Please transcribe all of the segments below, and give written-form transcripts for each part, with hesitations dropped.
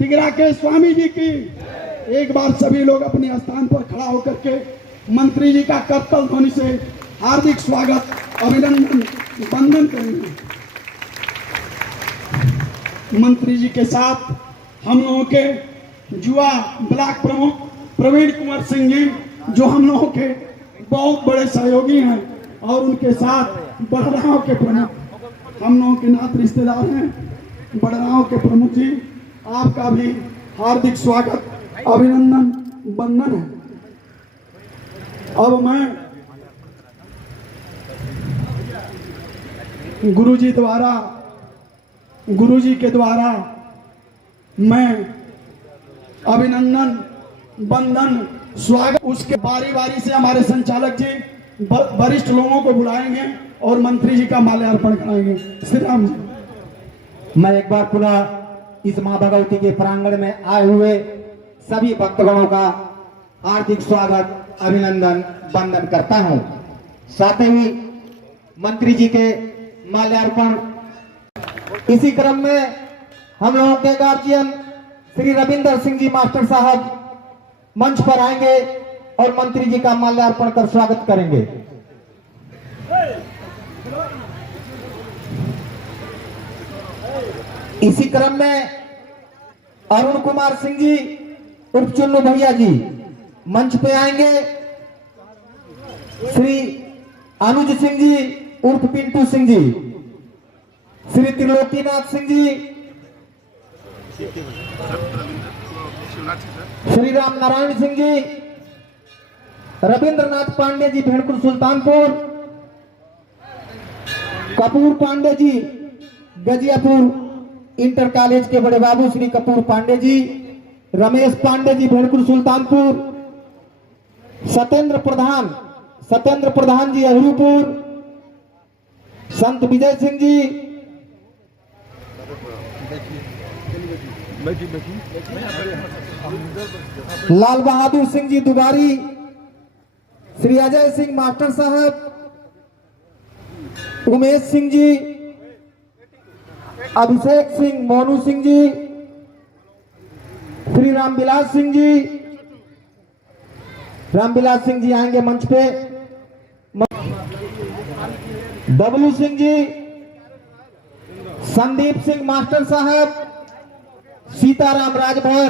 तिगरा के स्वामी जी की। एक बार सभी लोग अपने स्थान पर खड़ा होकर के मंत्री जी का करतल ध्वनि से हार्दिक स्वागत, अभिनंदन, वंदन करेंगे। मंत्री जी के साथ हम लोगों के युवा ब्लॉक प्रमुख प्रवीण कुमार सिंह जी, जो हम लोगों के बहुत बड़े सहयोगी हैं, और उनके साथ बड़राव के प्रमुख, हम लोगों के नात रिश्तेदार हैं, बड़राव के प्रमुख जी, आपका भी हार्दिक स्वागत, अभिनंदन, वंदन है। अब मैं गुरुजी के द्वारा मैं अभिनंदन, वंदन, स्वागत, उसके बारी बारी से हमारे संचालक जी वरिष्ठ लोगों को बुलाएंगे और मंत्री जी का माल्यार्पण कराएंगे। श्री राम जी। मैं एक बार पुनः इस मां भगवती के प्रांगण में आए हुए सभी भक्तगणों का हार्दिक स्वागत, अभिनंदन, वंदन करता हूं। साथ ही मंत्री जी के माल्यार्पण, इसी क्रम में हम लोगों के गार्जियन श्री रविंदर सिंह जी मास्टर साहब मंच पर आएंगे और मंत्री जी का माल्यार्पण कर स्वागत करेंगे। इसी क्रम में अरुण कुमार सिंह जी उर्फ चुन्नू भैया जी मंच पे आएंगे। श्री अनुज सिंह जी उर्फ पिंटू सिंह जी, श्री त्रिलोकीनाथ सिंह जी, श्री राम नारायण सिंह जी, रविंद्रनाथ पांडे जी भेड़कुल सुल्तानपुर, कपूर पांडे जी गजियापुर इंटर कॉलेज के बड़े बाबू श्री कपूर पांडे जी, रमेश पांडे जी भेड़कुल सुल्तानपुर, सत्येंद्र प्रधान जी अहिरूपुर, संत विजय सिंह जी, लाल बहादुर सिंह जी दुबारी, श्री अजय सिंह मास्टर साहब, उमेश सिंह जी, अभिषेक सिंह, मोनू सिंह जी, श्री रामविलास सिंह जी आएंगे मंच पे, डब्लू सिंह जी, संदीप सिंह मास्टर साहब, सीताराम राजभर।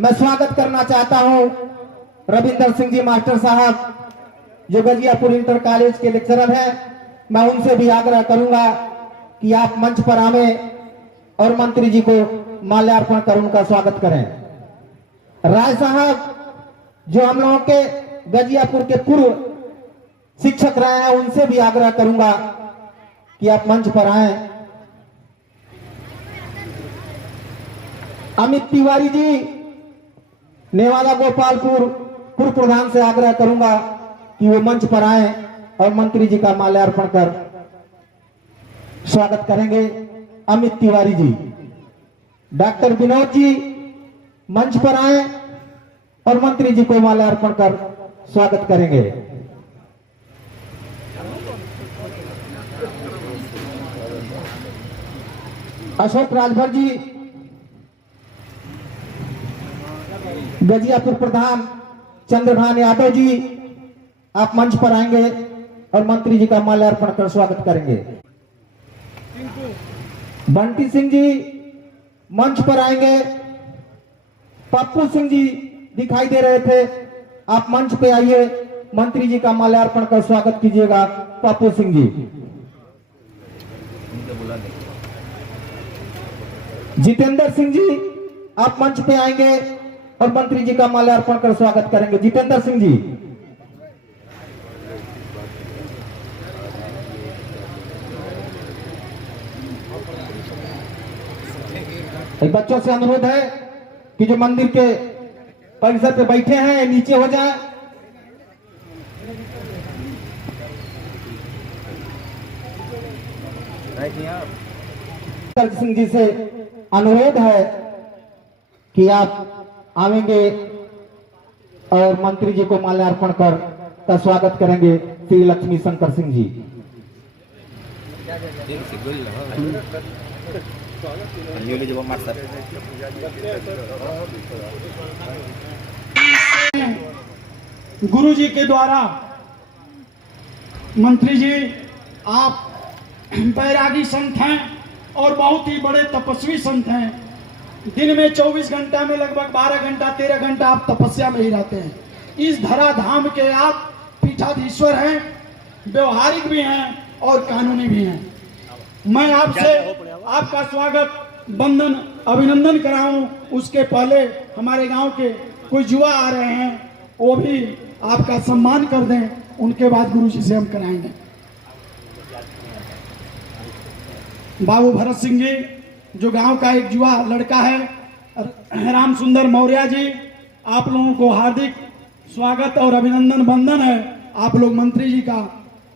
मैं स्वागत करना चाहता हूं रविंदर सिंह जी मास्टर साहब, जो गजियापुर इंटर कॉलेज के लेक्चरर हैं। मैं उनसे भी आग्रह करूंगा कि आप मंच पर आवे और मंत्री जी को माल्यार्पण कर उनका स्वागत करें। राय साहब, जो हम लोगों के गजियापुर के पूर्व शिक्षक रहे हैं, उनसे भी आग्रह करूंगा कि आप मंच पर आएं। अमित तिवारी जी, नेवाला गोपालपुर पूर्व प्रधान से आग्रह करूंगा कि वो मंच पर आएं और मंत्री जी का माल्यार्पण कर स्वागत करेंगे। अमित तिवारी जी, डॉक्टर विनोद जी मंच पर आएं और मंत्री जी को माल्यार्पण कर स्वागत करेंगे। अशोक राजभर जी, गजियापुर प्रधान चंद्रभान यादव जी, आप मंच पर आएंगे और मंत्री जी का माल्यार्पण कर स्वागत करेंगे। बंटी सिंह जी मंच पर आएंगे। पप्पू सिंह जी दिखाई दे रहे थे, आप मंच पे आइए, मंत्री जी का माल्यार्पण कर स्वागत कीजिएगा। पप्पू सिंह जी, जितेंद्र सिंह जी, आप मंच पे आएंगे और मंत्री जी का माल्यार्पण कर स्वागत करेंगे। जितेंद्र सिंह जी, बच्चों से अनुरोध है कि जो मंदिर के परिसर पे बैठे हैं नीचे हो जाए। सिंह जी से अनुरोध है कि आप आवेंगे और मंत्री जी को माल्यार्पण कर का स्वागत करेंगे। श्री लक्ष्मी शंकर सिंह जी। ನ್ಯೂಲಿ ಜವಾಬ್ ಮಾಡ್ತಾರೆ. गुरु जी के द्वारा मंत्री जी आप बैरागी संत हैं और बहुत ही बड़े तपस्वी संत हैं। दिन में 24 घंटा में लगभग 12 घंटा 13 घंटा आप तपस्या में ही रहते हैं। इस धरा धाम के आप पीठाधीश्वर हैं, व्यवहारिक भी हैं और कानूनी भी हैं। मैं आपसे आपका स्वागत बंदन अभिनंदन कराऊं, उसके पहले हमारे गांव के कुछ युवा आ रहे हैं, वो भी आपका सम्मान कर दें, उनके बाद गुरु जी से हम कराएंगे। बाबू भरत सिंह जी जो गांव का एक युवा लड़का है, राम सुंदर मौर्य जी, आप लोगों को हार्दिक स्वागत और अभिनंदन बंदन है। आप लोग मंत्री जी का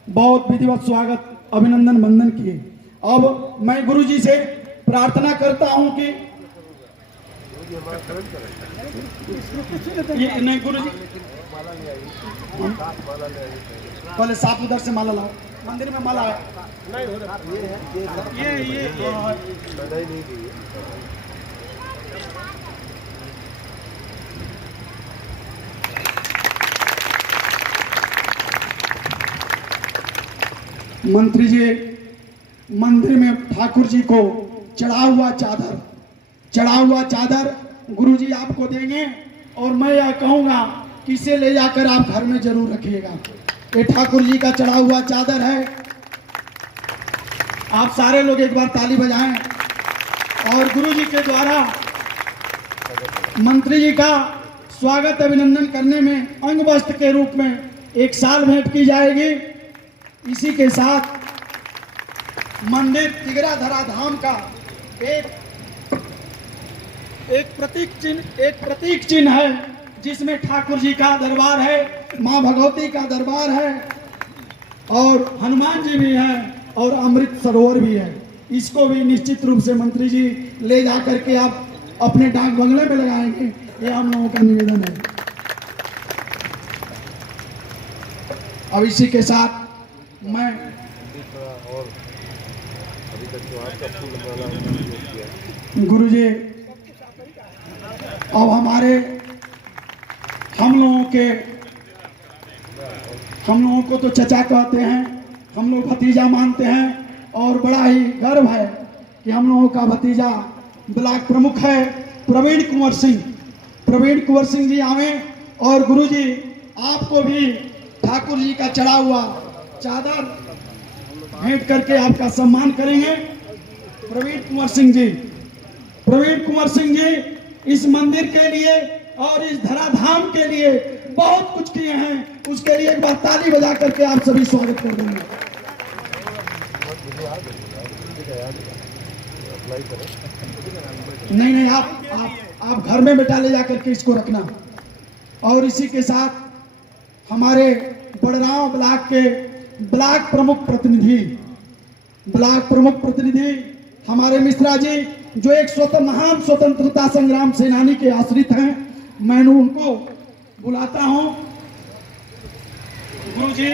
बहुत विधिवत स्वागत अभिनंदन बंदन किए। अब मैं गुरु जी से प्रार्थना करता हूं कि ये नहीं गुरु जी पहले साथ उधर से माला लाओ, मंदिर में माला है ये मंत्री जी मंदिर में ठाकुर जी को चढ़ा हुआ चादर गुरु जी आपको देंगे और मैं यह कहूंगा कि इसे ले जाकर आप घर में जरूर रखिएगा। ये ठाकुर जी का चढ़ा हुआ चादर है। आप सारे लोग एक बार ताली बजाएं और गुरु जी के द्वारा मंत्री जी का स्वागत अभिनंदन करने में अंग वस्त्र के रूप में 1 साल भेंट की जाएगी। इसी के साथ मंदिर तिगरा धरा धाम का एक प्रतीक चिन्ह है, जिसमें ठाकुर जी का दरबार है, मां भगवती का दरबार है और हनुमान जी भी हैं और अमृत सरोवर भी है। इसको भी निश्चित रूप से मंत्री जी ले जा करके आप अपने डाक बंगले में लगाएंगे, ये हम लोगों का निवेदन है। अब इसी के साथ मैं गुरु जी अब हम लोगों को तो चचा कहते हैं, हम लोग भतीजा मानते हैं और बड़ा ही गर्व है कि हम लोगों का भतीजा ब्लॉक प्रमुख है प्रवीण कुंवर सिंह जी आवे और गुरु जी आपको भी ठाकुर जी का चढ़ा हुआ चादर भेंट करके आपका सम्मान करेंगे। प्रवीण कुंवर सिंह जी इस मंदिर के लिए और इस धराधाम के लिए बहुत कुछ किए हैं, उसके लिए एक बार ताली बजा करके आप सभी स्वागत कर देंगे। नहीं आप घर में बेटा ले जाकर के इसको रखना। और इसी के साथ हमारे बड़राव ब्लॉक के ब्लॉक प्रमुख प्रतिनिधि हमारे मिश्रा जी जो एक महान स्वतंत्रता संग्राम सेनानी के आश्रित हैं, मैं उनको बुलाता हूं। गुरु जी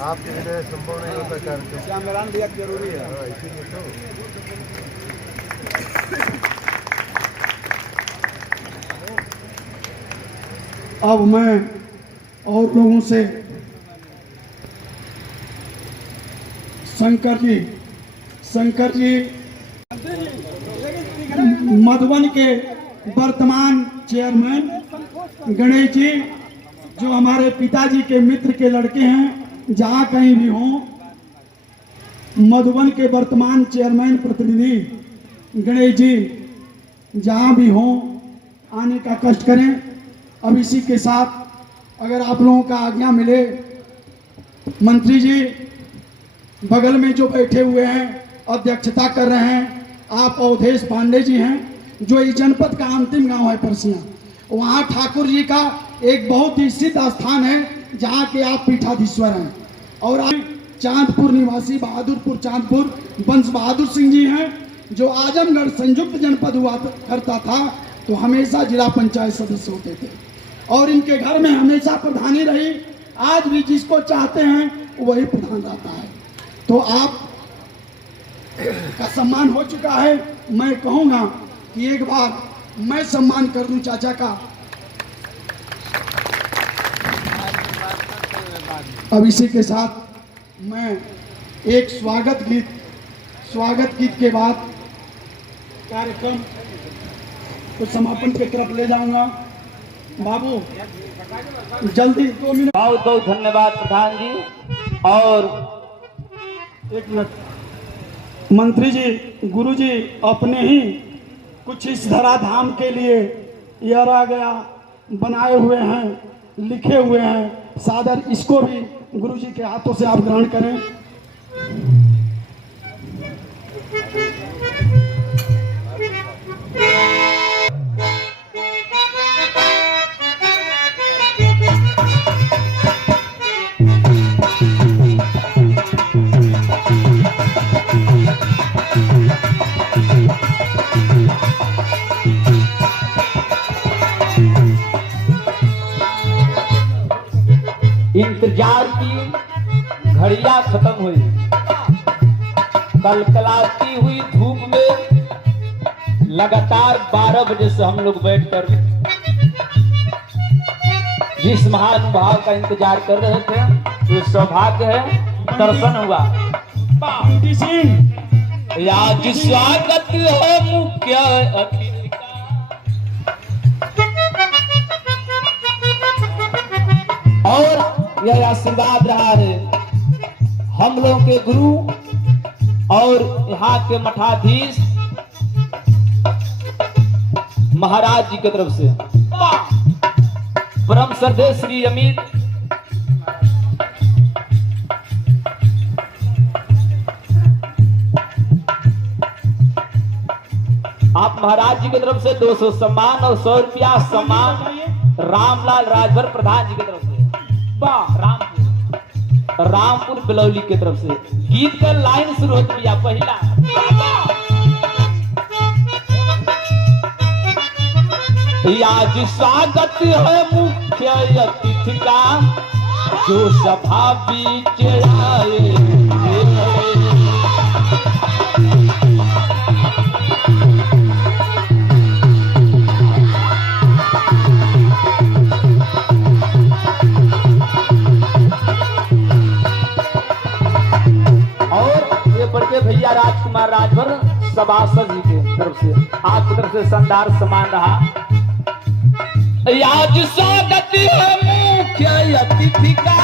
आपके लिए संभव नहीं होता कार्यक्रम दिया जरूरी है, इसीलिए तो अब मैं और लोगों से शंकर जी मधुबन के वर्तमान चेयरमैन गणेश जी जो हमारे पिताजी के मित्र के लड़के हैं, जहाँ कहीं भी हों, मधुबन के वर्तमान चेयरमैन प्रतिनिधि गणेश जी जहाँ भी हों आने का कष्ट करें। अब इसी के साथ अगर आप लोगों का आज्ञा मिले, मंत्री जी बगल में जो बैठे हुए हैं अध्यक्षता कर रहे हैं, आप अवधेश पांडे जी हैं जो इस जनपद का अंतिम गांव है परसिया, वहाँ ठाकुर जी का एक बहुत ही सिद्ध स्थान है जहाँ के आप पीठाधीश्वर हैं। और आप चांदपुर निवासी बहादुरपुर चांदपुर वंश बहादुर सिंह जी हैं जो आजमगढ़ संयुक्त जनपद हुआ करता था तो हमेशा जिला पंचायत सदस्य होते थे और इनके घर में हमेशा प्रधानी रही। आज भी जिसको चाहते हैं वही प्रधान रहता है। तो आप का सम्मान हो चुका है। मैं कहूँगा कि एक बार मैं सम्मान कर दूं चाचा का। अब इसी के साथ मैं एक स्वागत गीत के बाद कार्यक्रम को समापन की तरफ ले जाऊंगा। बाबू जल्दी 2 मिनट। बहुत बहुत धन्यवाद प्रधान जी। और एक मिनट मंत्री जी, गुरु जी अपने ही कुछ इस धराधाम के लिए यह रह गया बनाए हुए हैं, लिखे हुए हैं। सादर इसको भी गुरु जी के हाथों से आप ग्रहण करें। इंतजार की घड़ियां खत्म हुई, कलकलाती हुई धूप में लगातार 12 बजे से हम लोग बैठकर जिस महानुभाव का इंतजार कर रहे थे, ये सौभाग्य है, दर्शन हुआ। आज स्वागत है मुख्य अतिथि का। और यह आशीर्वाद रहा है हम लोगों के गुरु और यहाँ के मठाधीश महाराज जी की तरफ से। परम श्रद्धेय श्री अमित आप महाराज जी की तरफ से 200 सम्मान और 100 रुपया सम्मान रामलाल राजभर प्रधान जी की तरफ से। रामपुर बिलौली की तरफ से गीत का लाइन शुरू होती भैया। पहला आज स्वागत है मुख्य अतिथि का, जो सभा बीच आए। बड़के भैया राजकुमार राजभर सभासद जी के तरफ से आपकी तरफ से शानदार सम्मान रहा। आज स्वागत है मुख्य अतिथि का,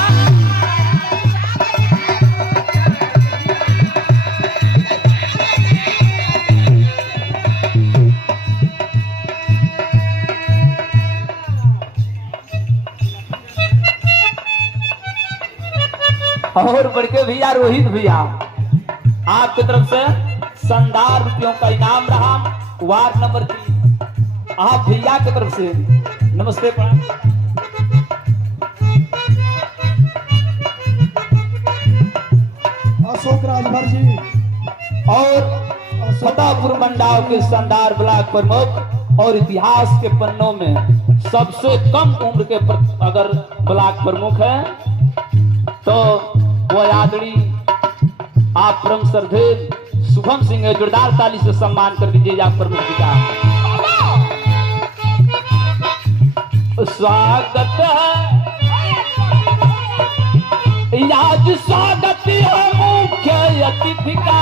और बड़के भैया रोहित भैया आपकी तरफ से शानदार रुपयों का इनाम रहा। वार्ड नंबर 3 आप भैया की तरफ से नमस्ते प्रणाम। अशोक राजभर जी और फतेहपुर मंडाव के शानदार ब्लॉक प्रमुख और इतिहास के पन्नों में सबसे कम उम्र के अगर ब्लॉक प्रमुख है तो वो आदरणीय आप परम श्रद्धेय शुभम सिंह है। जोरदार ताली से सम्मान कर दीजिए आप प्रमुख जी का। स्वागत है आज स्वागत है मुख्य अतिथि का।